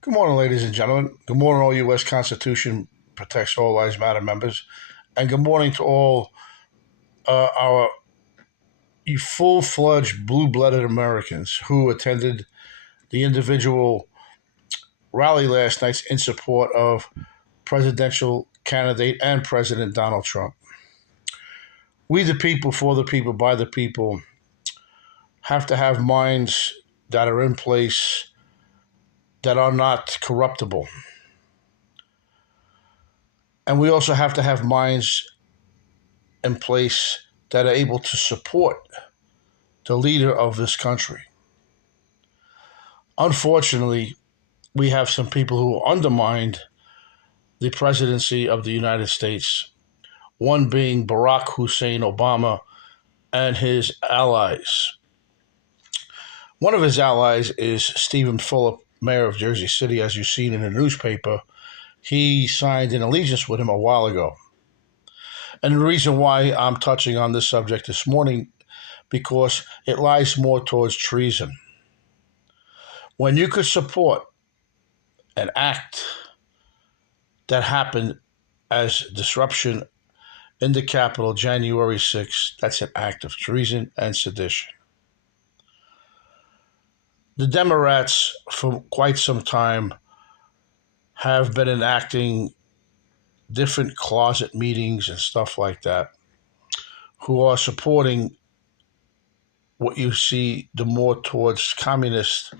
Good morning, ladies and gentlemen. Good morning, all U.S. Constitution protects all lives matter members, and good morning to all our full-fledged blue-blooded Americans who attended the individual rally last night in support of presidential candidate and President Donald Trump. We, the people, for the people, by the people, have to have minds that are in place that are not corruptible. And we also have to have minds in place that are able to support the leader of this country. Unfortunately, we have some people who undermined the presidency of the United States, one being Barack Hussein Obama and his allies. One of his allies is Stephen Fulop, mayor of Jersey City, as you've seen in the newspaper. He signed an allegiance with him a while ago. And the reason why I'm touching on this subject this morning, because it lies more towards treason. When you could support an act that happened as disruption in the Capitol January 6th, that's an act of treason and sedition. The Democrats, for quite some time, have been enacting different closet meetings and stuff like that, who are supporting what you see the more towards communist,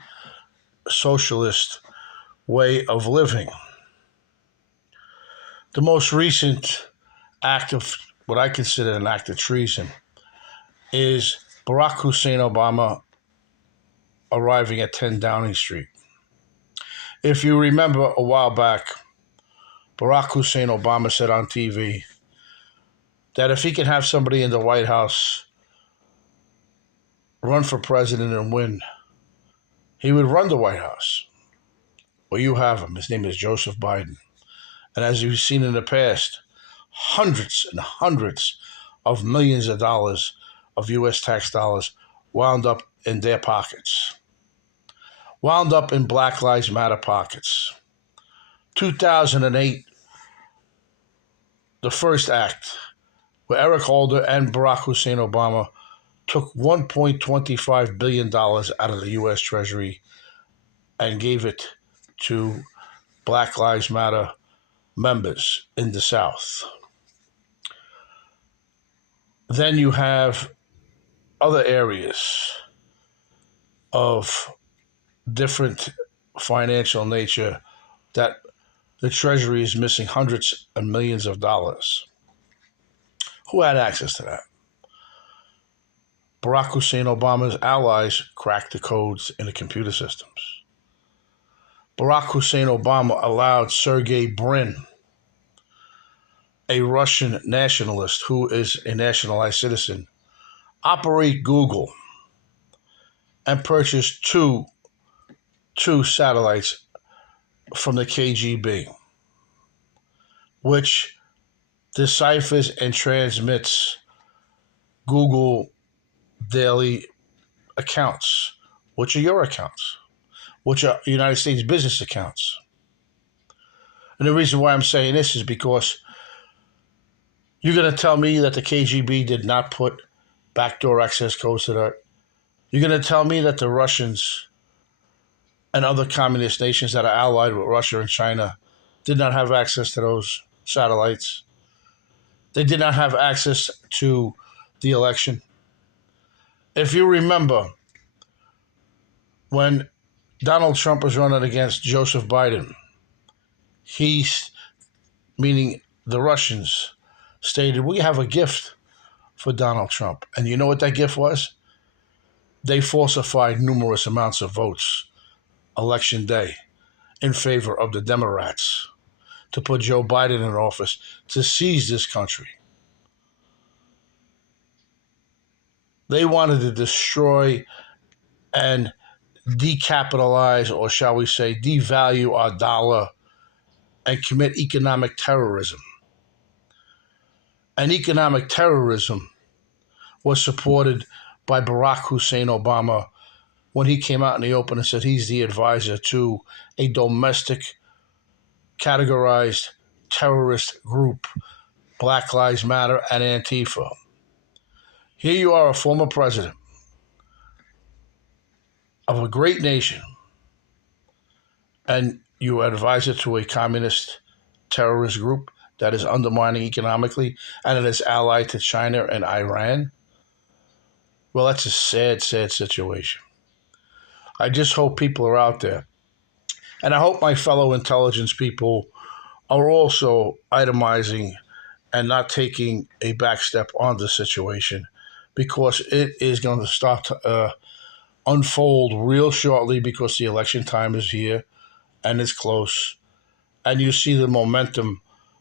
socialist way of living. The most recent act of what I consider an act of treason is Barack Hussein Obama arriving at 10 Downing Street. If you remember a while back, Barack Hussein Obama said on TV that if he could have somebody in the White House run for president and win, he would run the White House. Well, you have him. His name is Joseph Biden. And as you've seen in the past, hundreds and hundreds of millions of dollars of U.S. tax dollars wound up in their pockets, wound up in Black Lives Matter pockets. 2008, the first act, where Eric Holder and Barack Hussein Obama took $1.25 billion out of the U.S. Treasury and gave it to Black Lives Matter members in the South. Then you have other areas of different financial nature that the Treasury is missing hundreds and millions of dollars. Who had access to that? Barack Hussein Obama's allies cracked the codes in the computer systems. Barack Hussein Obama allowed Sergey Brin, a Russian nationalist who is a nationalized citizen, operate Google and purchase two satellites from the KGB, which deciphers and transmits Google daily accounts, which are your accounts, which are United States business accounts. And the reason why I'm saying this is because you're going to tell me that the KGB did not put backdoor access codes to that? You're going to tell me that the Russians and other communist nations that are allied with Russia and China did not have access to those satellites? They did not have access to the election. If you remember, when Donald Trump was running against Joseph Biden, meaning the Russians, stated, we have a gift for Donald Trump. And you know what that gift was? They falsified numerous amounts of votes election day in favor of the Democrats to put Joe Biden in office to seize this country. They wanted to destroy and decapitalize, or shall we say, devalue our dollar and commit economic terrorism. And economic terrorism was supported by Barack Hussein Obama when he came out in the open and said he's the advisor to a domestic categorized terrorist group, Black Lives Matter and Antifa. Here you are, a former president of a great nation, and you are advisor to a communist terrorist group that is undermining economically and it is allied to China and Iran. Well, that's a sad, sad situation. I just hope people are out there. And I hope my fellow intelligence people are also itemizing and not taking a back step on the situation, because it is going to start to unfold real shortly, because the election time is here and it's close. And you see the momentum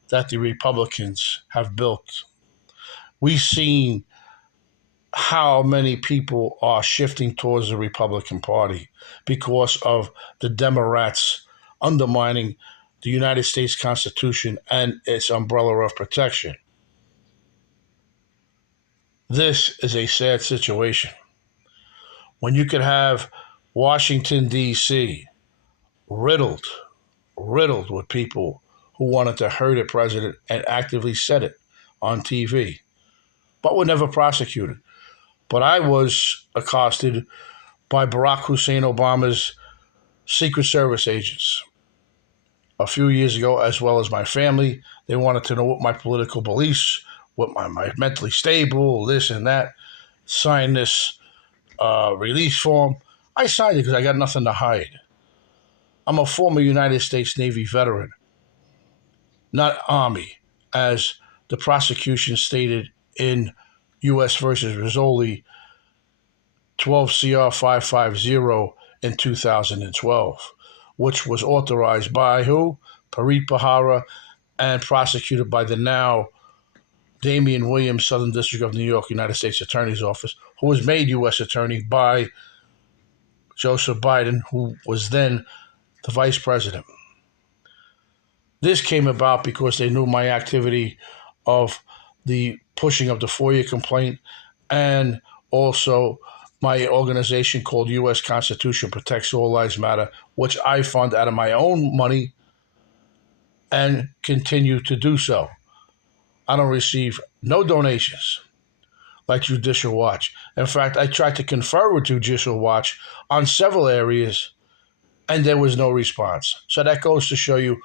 that the Republicans have built. We've seen how many people are shifting towards the Republican Party because of the Democrats undermining the United States Constitution and its umbrella of protection. This is a sad situation. When you could have Washington, D.C. riddled with people who wanted to hurt a president and actively said it on TV, but were never prosecuted. But I was accosted by Barack Hussein Obama's Secret Service agents a few years ago, as well as my family. They wanted to know what my political beliefs, what my mentally stable, this and that. Sign this release form. I signed it because I got nothing to hide. I'm a former United States Navy veteran, not Army, as the prosecution stated in U.S. versus Rizzoli 12 CR 550 in 2012, which was authorized by who? Parith Bahara, and prosecuted by the now Damian Williams, Southern District of New York, United States Attorney's Office, who was made U.S. Attorney by Joseph Biden, who was then the vice president. This came about because they knew my activity of the pushing of the FOIA complaint, and also my organization called U.S. Constitution Protects All Lives Matter, which I fund out of my own money and continue to do so. I don't receive no donations like Judicial Watch. In fact, I tried to confer with Judicial Watch on several areas, and there was no response. So that goes to show you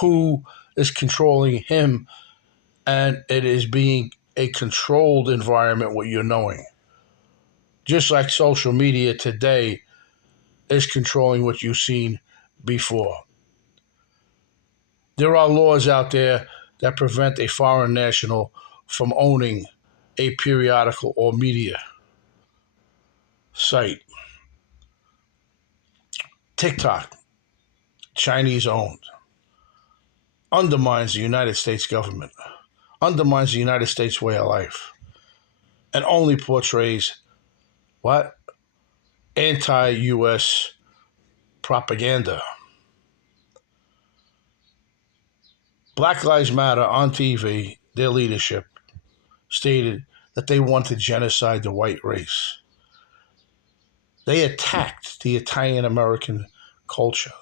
who is controlling him, and it is being a controlled environment, what you're knowing. Just like social media today is controlling what you've seen before. There are laws out there that prevent a foreign national from owning a periodical or media site. TikTok, Chinese owned, undermines the United States government, undermines the United States way of life, and only portrays what? Anti-U.S. propaganda. Black Lives Matter on TV, their leadership stated that they want to genocide the white race. They attacked the Italian American culture.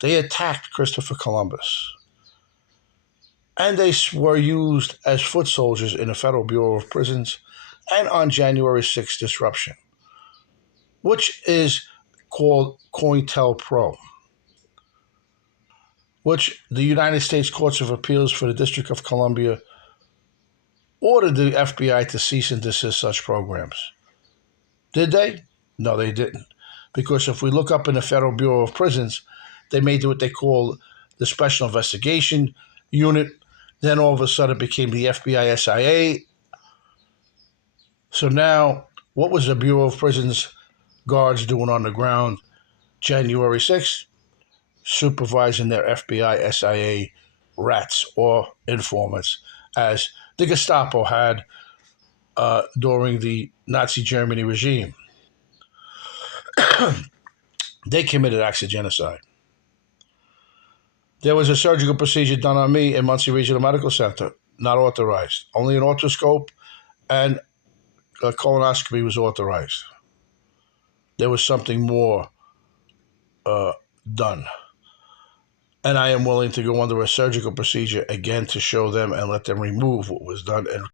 They attacked Christopher Columbus. And they were used as foot soldiers in the Federal Bureau of Prisons and on January 6th disruption, which is called COINTELPRO, which the United States Courts of Appeals for the District of Columbia ordered the FBI to cease and desist such programs. Did they? No, they didn't. Because if we look up in the Federal Bureau of Prisons, they made what they call the Special Investigation Unit. Then all of a sudden it became the FBI SIA. So now, what was the Bureau of Prisons guards doing on the ground January 6th? Supervising their FBI SIA rats or informants, as the Gestapo had during the Nazi Germany regime. They committed acts of genocide. There was a surgical procedure done on me in Muncie Regional Medical Center, not authorized. Only an otoscope and a colonoscopy was authorized. there was something more uh, done. And I am willing to go under a surgical procedure again to show them and let them remove what was done and